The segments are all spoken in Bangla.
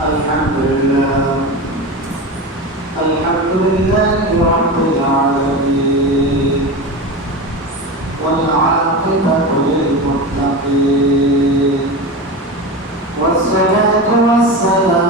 الحمد لله الحمد لله رب العالمين. والعاقبة للمتقين. والصلاة والسلام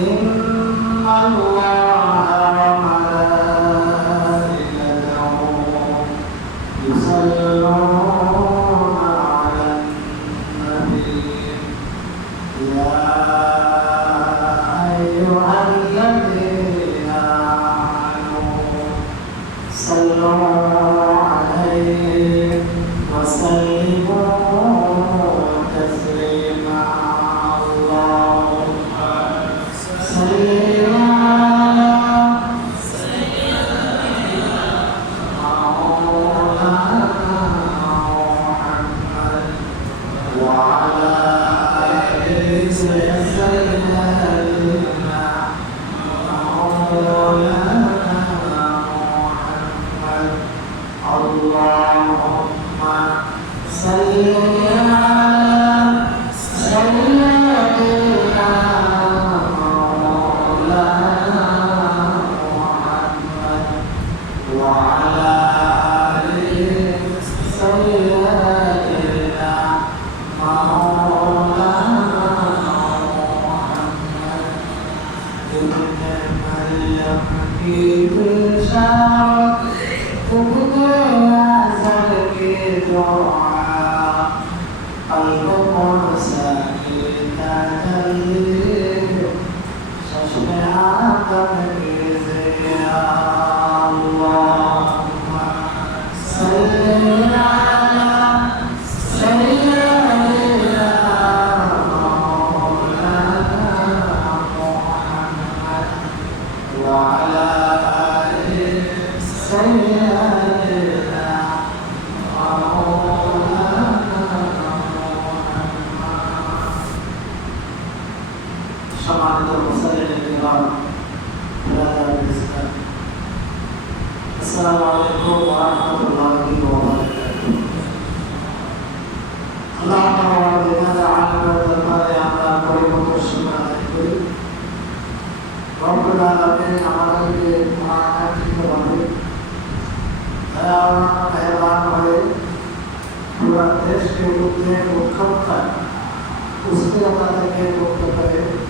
إن الله يصلون على النبي يا أيها الذين صلوا عليه وسلموا সম্মানিত মুসলিম কিরাম ব্রাদার ইসলাম আসসালামু আলাইকুম ওয়া রাহমাতুল্লাহি ওয়া বারাকাতুহু আল্লাহ তাআলা যেখানে আল্লাহর দরবারে আমরা পরিপূর্ণ শুকর আদায় করি রব্বুল আলামিন আমাদেরকে মহাকাঙ্ক্ষিতভাবে দয়াবান মেহরবান হয়ে পুরা দেশকে উদ্বেগ উৎকণ্ঠায় উস্তিরতা থেকে মুক্ত করে আজকে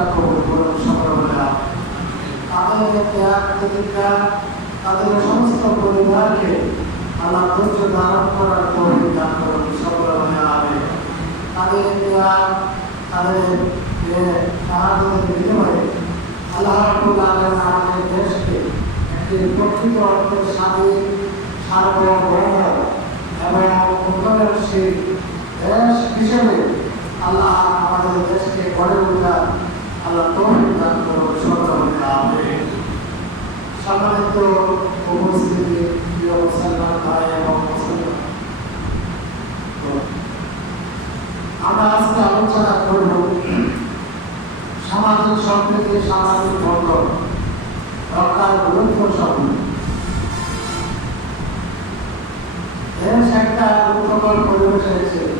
সকল তাদের সমস্ত পরিবারকে আল্লাহ ধৈর্য ধারণ করার তৌফিক দান করুন সকল বলে তাদের আল্লাহ আমাদের দেশকে একটি প্রকৃত অর্থে স্বাধীন সার্বভৌম এবং হিসেবে আল্লাহ আমাদের দেশকে গড়ে তোলার আল্লাহ তৌফিক দান করুন সকলকে আমিন সম্মানিত উপস্থিতি প্রিয় মুসলমান ভাই এবং মুসলমান আমরা আজকে আলোচনা করব সামাজিক সম্প্রীতি, সামাজিক বন্ধন রক্ষার গুরুত্ব সম্পর্কে। একটা গুরুত্বপূর্ণ পরিবেশ হয়েছে।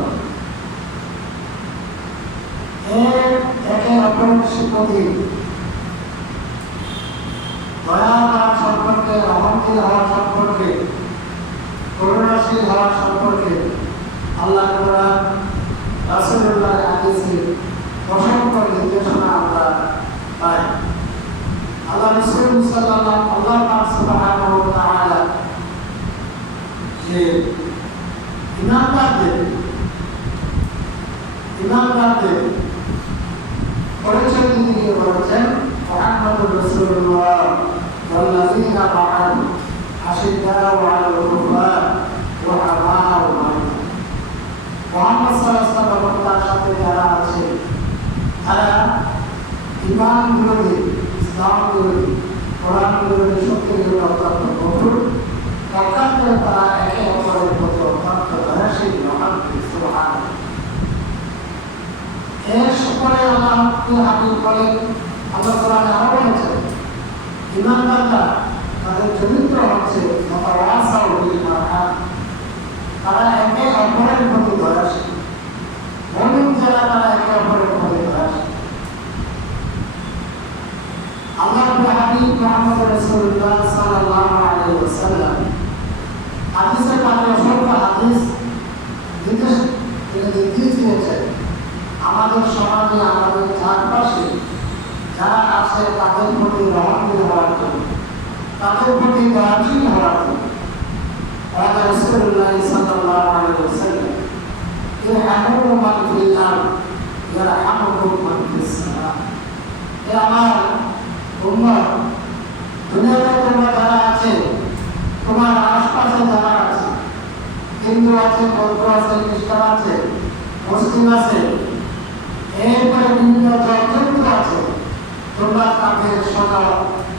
একে অপরের প্রতি দয়া হওয়া সম্পর্কে রহমশীল হওয়া সম্পর্কে করুণাশীল হওয়া সম্পর্কে আল্লাহ রাসূলুল্লাহ হাদিসে অসংখ্য নির্দেশনা আমরা পাই আল্লাহ রাসূল সাল্লাল্লাহু আল্লাহ তাআলা যে ইমানদারদের ইমানদারদের والذين معه أشداء على الكفار رحماء بينهم মোহাম্মদ সাল্লাল্লাহু আলাইহি ওয়া তার সাথে যারা আছে তারা ইমান বিরোধী ইসলাম বিরোধী কোরআন বিরোধী শক্তি বিরোধী অত্যন্ত কঠোর পক্ষান্তরে তারা একে অপরের প্রতি অত্যন্ত দয়াশীল মহান্তিক সুবহান এর সকলে আল্লাহ হাবিব বলেন আল্লাহ কোরআনে আরো বলেছেন ইমানদাররা তাদের চরিত্র হচ্ছে তারা একে অপরের প্রতি দয়াশীল মমিন যারা তারা একে অপরের প্রতি দিয়েছেন আমাদের সমাজে আমাদের চারপাশে যারা আছে তাদের প্রতি রহমশীল হওয়ার জন্য তাদের প্রতি রাজি হওয়ার রাজা রসুল্লাহ সাল্লাল্লাহু আলাইহি ওয়াসাল্লাম এ আমার উম্মত, দুনিয়াতে তোমরা আছে, তোমার আশপাশে যারা আছে, হিন্দু আছে আছে মুসলিম আছে, এরপরে বিভিন্ন জনতন্ত্র আছে, তোমরা তাদের সদা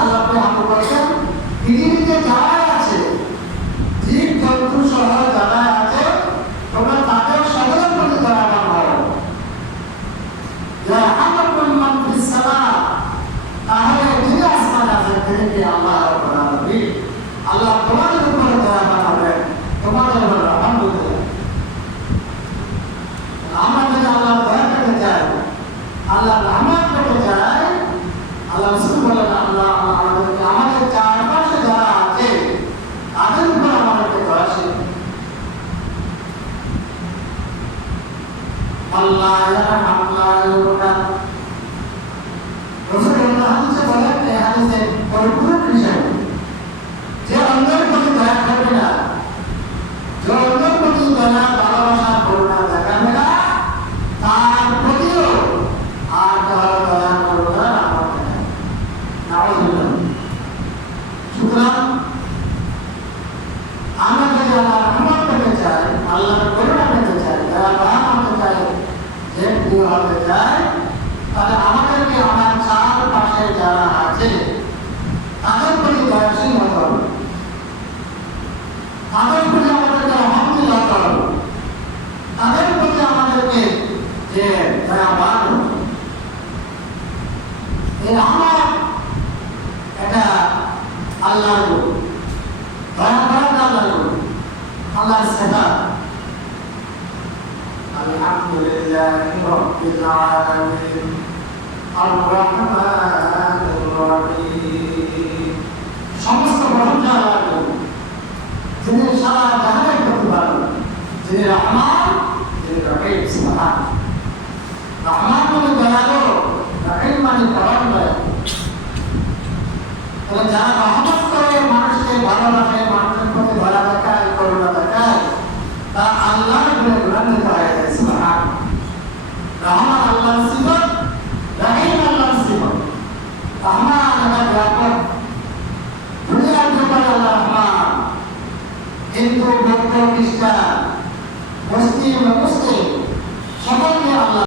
আল্লাহ হামু বলছেন পৃথিবীতে যারা আছে জীব জন্তু সহ যারা আছে তোমরা তাদের সকলের প্রতি দয়াবান হও ইরহামুকুম মান ফিস সামা তাহলে যিনি আসমানে আছেন তিনি কি আল্লাহ রাব্বুল আলামিন আল্লাহ তোমাদের উপরে দয়া পাঠাবেন তোমাদের উপর আলহামদুলিল্লাহ আমরা যদি আল্লাহ দয়া পেতে চাই আল্লাহ রহমত পেতে চাই আল্লাহ রসুল বলেন আল্লাহ আমাদেরকে আমাদের চারপাশে যারা আছে তাদের উপর আমাদেরকে দয়াশীল আল্লাহ আল্লাহ রসুল্লাহ হাদিসে বলেন এই হাদিসে পরিপূর্ণ হিসাবে যে অন্যের প্রতি দয়া করবে না যে অন্যের প্রতি দয়া ভালোবাসা করুণা দেখাবে না তার প্রতিও আর কারও দয়া করুণা আমার দেখাবে নাউজুবিল্লাহ সুতরাং আমরা যদি আল্লাহ রহমত পেতে চাই আল্লাহর করুণা পেতে চাই দয়া দয়া করতে চাই হতে চাই তাহলে আমাদেরকে আমার চারপাশে যারা আছে, তাদের প্রতি দয়াশীল হতে হবে তাদের প্রতি আমাদেরকে রহমতি হতে হবে তাদের প্রতি আমাদেরকে যে দয়াবান। এই রহমত এটা আল্লাহর দয়া করাটা আল্লাহর আল্লাহর সেবা। الحمد لله رب العالمين الرحمن الرحيم সমস্ত প্রশংসা আল্লাহর জন্য। যিনি সারা জাহানের প্রতিপালক যিনি রহমান যিনি রহিম সুবহান রহমান মানে দয়ালু রহিম মানে পরম দয়া তাহলে যারা